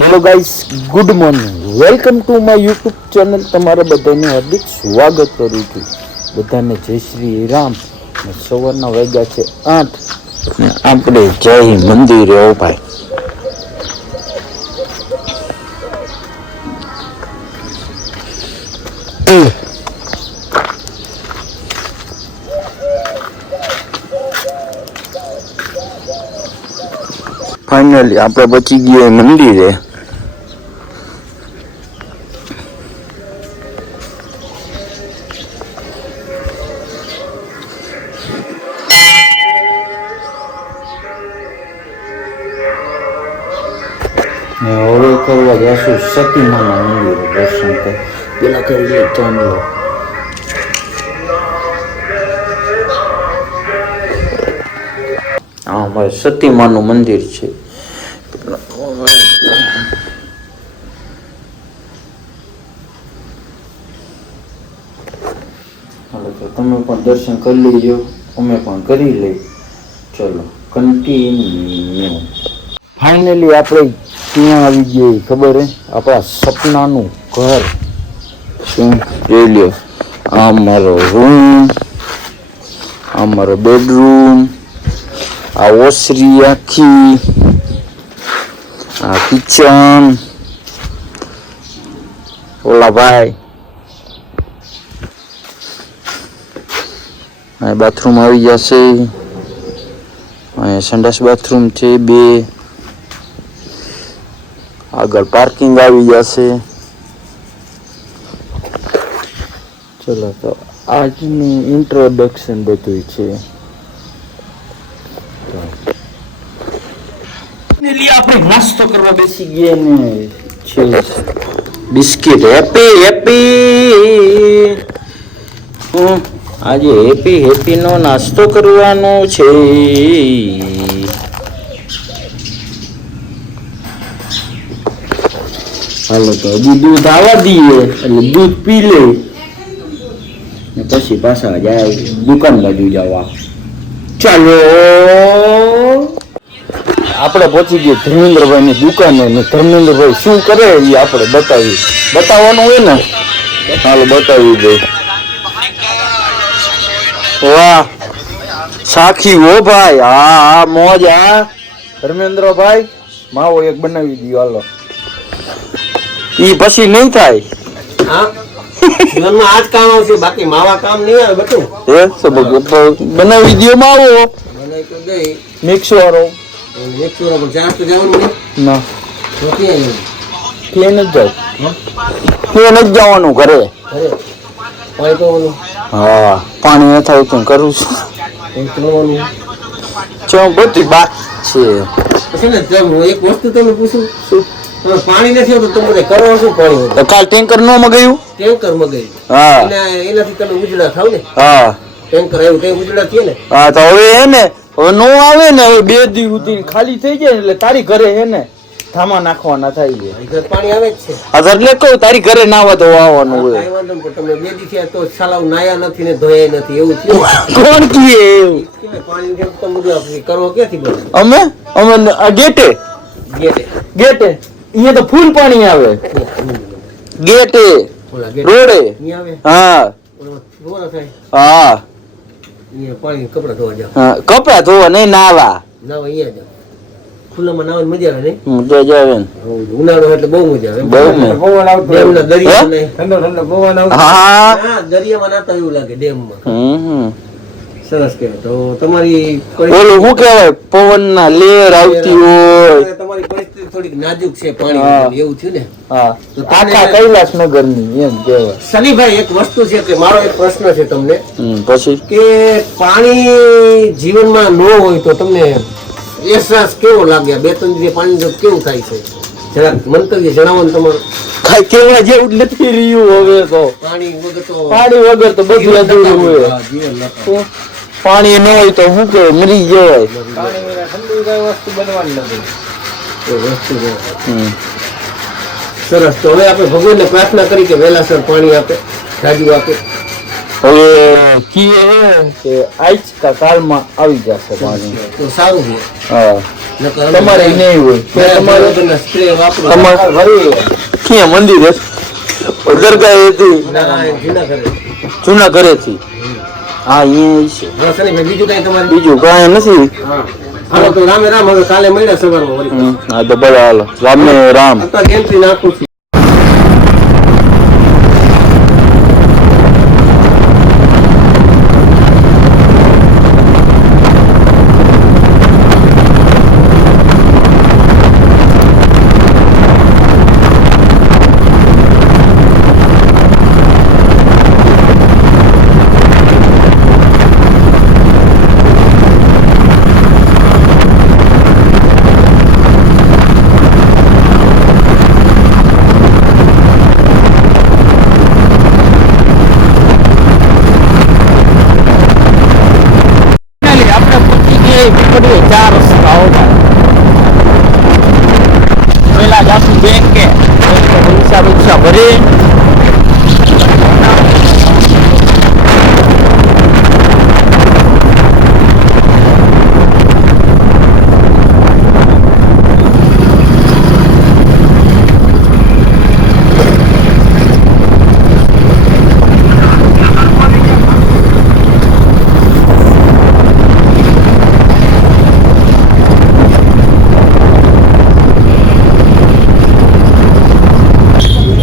Hello guys, good morning. Welcome to my YouTube channel. તમારા બધાનું હાર્દિક સ્વાગત કરું છું. બધાને જય શ્રી રામ. સવારના વાગ્યા છે 8 ને આપણે જય મંદિરે. ઓ ભાઈ, ફાઇનલી આપણે પહોંચી ગયા મંદિરે. હવે કરવા જશું સતીમાના મંદિરે દર્શન કર. પેલા કરી લે ચાંદલો. હા, અમારે સતીમાનું મંદિર છે. હાલો, તો તમે પણ દર્શન કરી લેજો, અમે પણ કરી લઈ. ચલો કન્ટિન્યુ. ફાઇનલી આપણે ત્યાં આવી ગઈ. ખબર હે, આપણા સપનાનું ઘર. શું જોઈ લ્યો, આ મારો રૂમ, આ મારો બેડરૂમ, આ ઓસરી આખી, આ કિચન. ઓલા ભાઈ આ બાથરૂમ આવી જશે. અહીંયા સંડાસ બાથરૂમ છે 2. આગળ પાર્કિંગ આવી જશે. ચલો, તો આજનું ઇન્ટ્રોડક્શન બધું છે. આપણે નાસ્તો કરવા બેસી ગયા ને છે બિસ્કિટ. હેપી આજે હેપી નો નાસ્તો કરવાનો છે. હાલો, તો હજી દૂધ આવવા દઈએ એટલે દૂધ પી લે ને પછી પાછા જાય દુકાન બાજુ જવા. ચાલો, આપણે પહોંચી ગયા ધર્મેન્દ્રભાઈની દુકાને. ને ધર્મેન્દ્રભાઈ શું કરે એ આપણે બતાવવાનું હોય ને. હાલો, બતાવી દે. વાહ, સાખી હો ભાઈ. હા, મોજ. હા ધર્મેન્દ્રભાઈ, માવો એક બનાવી દો. હાલો, ઈ પછી નહીં થાય. આજ કામ આવશે, બાકી માવા કામ નહીં આવે. બધું બનાવી દો માવો મિક્સ વાળો. ના, ટ્રેન જ જવાનું ઘરે. હા, પાણી ન થાય તો કરું છું. બધી વાત છે. એક વસ્તુ તમે પૂછું, શું પાણી નથી આવતું તો તમે કરો શું? પાણી કાલ ટેન્કર નો મગાવ્યું. ટેન્કર મગાવ્યું. હા, એનાથી તમે ઉજળા થાવ ને. હા, ટેન્કર આવ્યું તે ઉજળા થયે ને. હા, તો હવે હે ને, હવે નો આવે ને, હવે 2 દી સુધી ખાલી થઈ જાય એટલે તારી ઘરે હે ને ધામા નાખવાના થાય છે. પાણી આવે જ છે. હા, એટલે કહું તારી ઘરે નાવા તો આવવાનું હોય. તમે 2 દી થયા તો સાલાવ નાયા નથી ને ધોયા નથી એવું થયું. કોણ કીએ એવું? પાણી તમે કરો ક્યાંથી બધું? અમે ગેટે અહીંયા તો ફૂલ પાણી આવે. ગેટે રોડે. હા હા, પાણી કપડા ધોવા જાવ. હા, કપડા ધોવા નહીં, નાવા. નાવા અહીંયા જાવ. ખુલ્લામાં નાવાની મજા આવે ને. મજા આવે ને. ઉનાળો એટલે બહુ મજા આવે. દરિયામાં નાતા એવું લાગે ડેમમાં. સરસ કહેવાય. તો તમારી ઓલું શું કહેવાય, પવન ના લેર આવતી હોય. તમારી પરિસ્થિતિ થોડીક નાજુક છે પાણી એવું થયું ને. હા, આખા કૈલાસનગર ની એમ કહેવાય. સનીભાઈ, એક વસ્તુ છે કે મારો એક પ્રશ્ન છે તમને. પછી કે પાણી જીવનમાં ન હોય તો તમને અહેસાસ કેવો લાગે? 2-3 દિવસ પાણી કેવું થાય છે? જરાક મંતવ્ય જણાવો ને તમારું. કઈ કેવા જેવું નથી રહ્યું હવે તો. પાણી વગર તો બધું અધૂરું હોય. પાણી ન હોય તો શું કે મરી જવાય. પાણી વિના ઠંડુ કઈ વસ્તુ બનવાની નથી. સરસ. તો હવે આપણે ભગવાનને પ્રાર્થના કરી કે વહેલાસર પાણી આપે, જાજુ આપે. હવે કીએ કે આજકા કાલમાં આવી જશે પાણી. તો સારું છે. હા નકર તમારે નહીં હોય તો તમારે તમે સ્પ્રે વાપરો. તમારે ક્યાં મંદિર હશે દરગાહ હતી ના, જૂના ઘરે. જૂના ઘરેથી. હા અહીંયા છે હા, સનીભાઈ, બીજું કાંઈ તમારે? બીજું કાંઈ નથી. હા. હાલો તો રામે રામ. હવે કાલે મળ્યા સવારમાં વળી. હા તો બધા હાલો રામે રામ. અત્યારે એન્ટ્રી નાખું છું. ચાર રસ્તાઓ પેલા જાસુ બેંકે પૈસા ભરી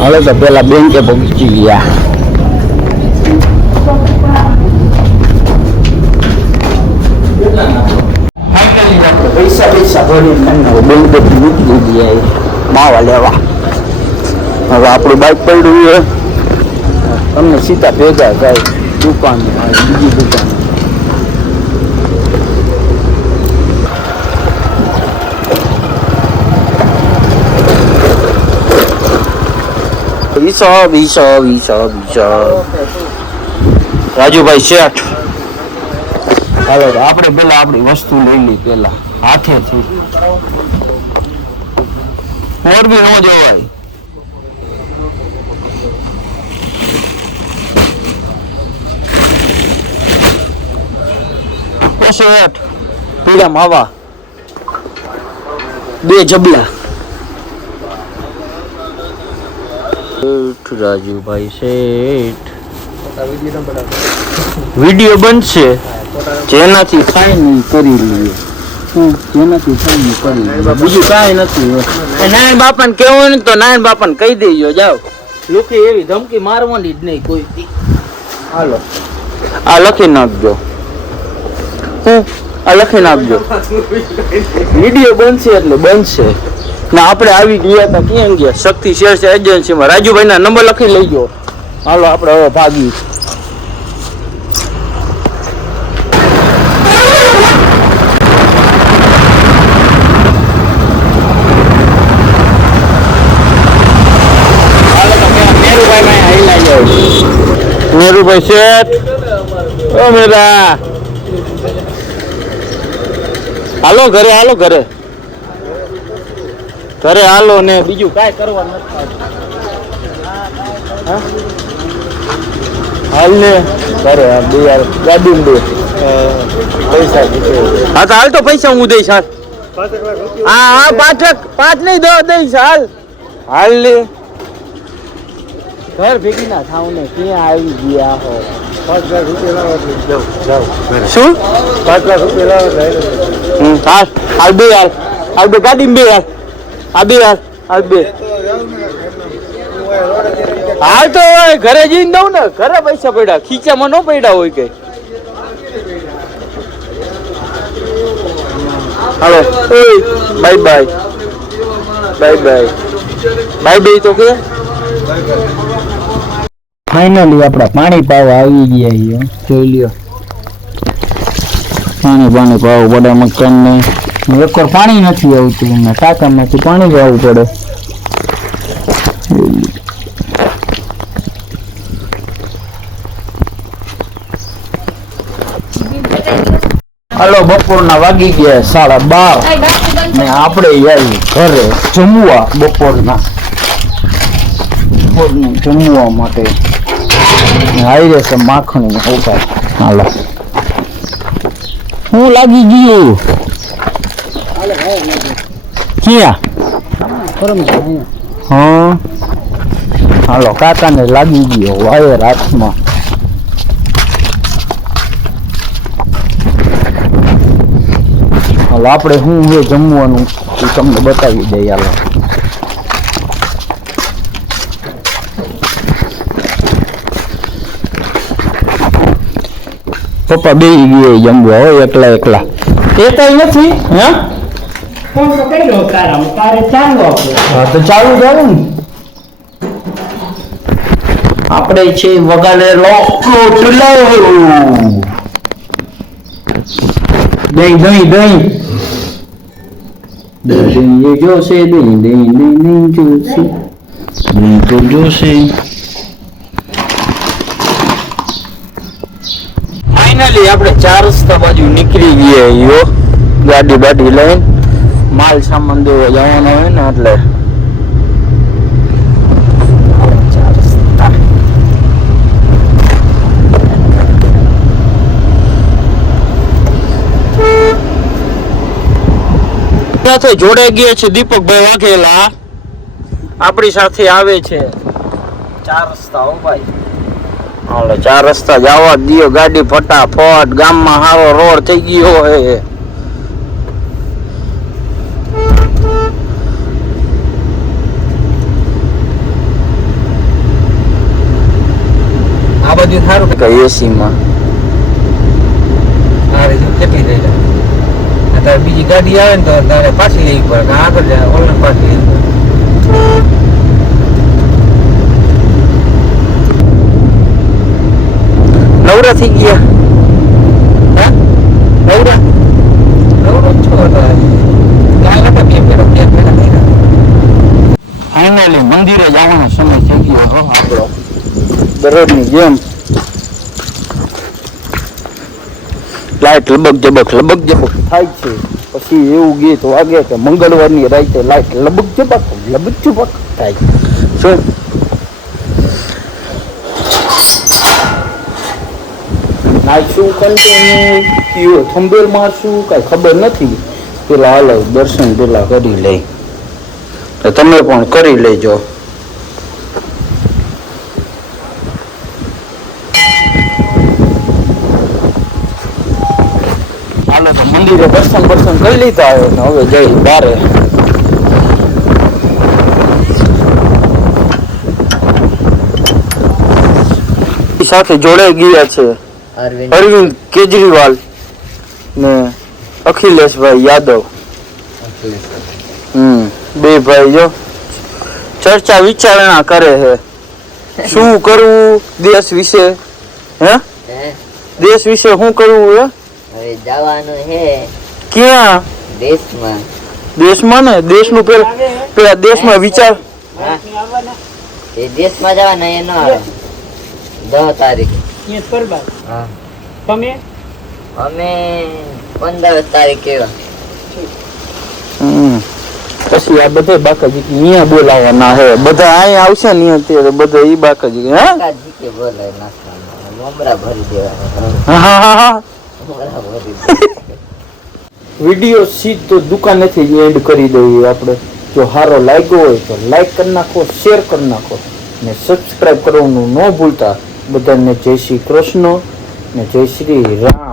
હાલો તો પેલા બેંકે પહોંચી ગયા. ફાઇનલી આપણે પૈસા ભરી બેંકે નીકળી ગયા માવા લેવા. હવે આપણું બાઇક પડ્યું છે તમને સીધા ભેગા જાય દુકાન બીજી દુકાન. રાજુભાઈ શેઠ. હાલો તો આપણે પેલા આપણી વસ્તુ લઈ લી પેલા હાથેથી. મોરબી ન જવાય. શેઠ પીડા માવા 2 જબલા. રાજુભાઈ શેઠ વિડીયો બનશે જેનાથી થાય નહીં કરી લઈએ. જેનાથી થાય નહીં કરી લઈએ, બીજું કાંઈ નથી. નારાયણ બાપાને કેવું ને તો નારાયણ બાપાને કહી દેજો જાઓ. લુખી એવી ધમકી મારવાની જ નહીં કોઈ. હાલો આ લખી નાખજો. આ લખી નાખજો. વિડીયો બનશે એટલે બનશે. ને આપણે આવી ગયા હતા ક્યાં ગયા? શક્તિ શેર એજન્સીમાં. રાજુભાઈ ના નંબર લખી લઈજો. હાલો આપણે હવે ભાગી. મેરુભાઈ શેઠ ઓ મેરા હાલો ઘરે. હાલો ઘરે હાલો ને બીજું કાંઈ કરવાનું નથી. હાલ ને ઘરે બે યાર ગાડી દે પૈસા. હા તો હાલ તો પૈસા હું દઈશ. હાલ હા 5 નહીં દઈશ. હાલ ને ઘર ભેગી ના થાવ ને ક્યાં આવી ગયા હો. 5 લાખ રૂપિયા લાવો. શું 5 લાખ રૂપિયા લાવો. હાલ બે હાલ બે ગાડી બે હાલ બે હાલ તો ઘરે જઈને દઉં ને. ઘરે પૈસા પડ્યા ખીચામાં ન પડ્યા હોય કઈ. હાલો બાય બાય તો કે ફાઇનલી આપડા પાણી પાવા આવી ગયા. જોઈ લ્યો પાણી પાવું પડે મકાન ને. એક વાર પાણી નથી આવતું ને ટાંકામાંથી પાણી લાવવું પડે. હાલો બપોરના વાગી ગયા 12:30 ને આપણે આવી ઘરે જમવા. બપોરના જમવા માટે આવી જશે માખણ ઉપર. હાલો હું લાગી ગયું ક્યાં? હા હાલો કાકાને લાગી ગયો વાયર હાથમાં. હાલો આપણે શું છે જમવાનું એ તમને બતાવી દઈએ. હાલો પપ્પા બે ગયા જમવા હોય એકલા એકલા એ કઈ નથી. હે હા તો ચાલુ જાવ ને. આપણે છે વગાડેલો દહીં દહીં દહીં દહીં એ જોશે દહીં દહીં દહીં દહીં જોશે દહીં તો જોશે. ફાઇનલી આપણે 4 રસ્તા બાજુ નીકળી ગયા યો ગાડી બાડી લઈને માલ સામાન દેવા જવાનો હોય ને એટલે 4 રસ્તા. સાથે જોડે ગયા છે દીપકભાઈ વાઘેલા આપણી સાથે આવે છે. 4 રસ્તા હો ભાઈ. હાલો 4 રસ્તા જવા દિયો ગાડી ફટાફટ. ગામમાં સારો રોડ થઈ ગયો હે. આ બધું સારું કે એસી માં કેટલી થઈ જાય. બીજી ગાડી આવે ને તો તારે પાછી લેવી પડે. આગળ જાય ઓનલાઈન પાછી લેવી પડે. નવરા થઈ ગયા. હા નવરા ફાઇનલી મંદિરે જવાનો સમય થઈ ગયો હો આપણો દરરોજની જેમ. લાઈટ લબક જબક થાય છે. પછી એવું ગીત વાગે કે મંગળવારની રાતે લાઈટ લબક જબક થાય. શું નાચશું કન્ટિન્યુ કયો થંબેલ મારશું કઈ ખબર નથી. પેલા હાલો દર્શન પેલા કરી લઈ તો તમે પણ કરી લેજો. હાલો તો મંદિરે દર્શન કરી લીધા ને હવે જઈ બારે. સાથે જોડે ગયા છે અરવિંદ કેજરીવાલ ને અખિલેશભાઈ યાદવ. બે ભાઈ જો ચર્ચા વિચારણા કરે છે શું કરવું દેશ વિશે. હે દેશ વિશે શું કરવું હે. હવે જવાનું હે ક્યાં? દેશમાં ને દેશનું પેલા દેશમાં વિચાર. એ દેશમાં જવાના એ ન આવે 10 તારીખે. હા તમે અમે 15 તારીખે એવા. પછી આ બધા બાકાજી અહીંયા બોલાવાના હે. બધા અહીંયા આવશે ને અત્યારે બધા ઈ બાકાજી હે બાકાજી બોલાય નાખવાના મમરા ભરી દેવાના. હા મમરા ભરી દેવાના. વિડીયો સીધો દુકાનેથી એડ કરી દઈએ આપણે. જો સારો લાગ્યો હોય તો લાઈક કરી નાખો, શેર કરી નાખો ને સબસ્ક્રાઇબ કરવાનું ન ભૂલતા. બધાને જય શ્રી કૃષ્ણ ને જય શ્રી રામ.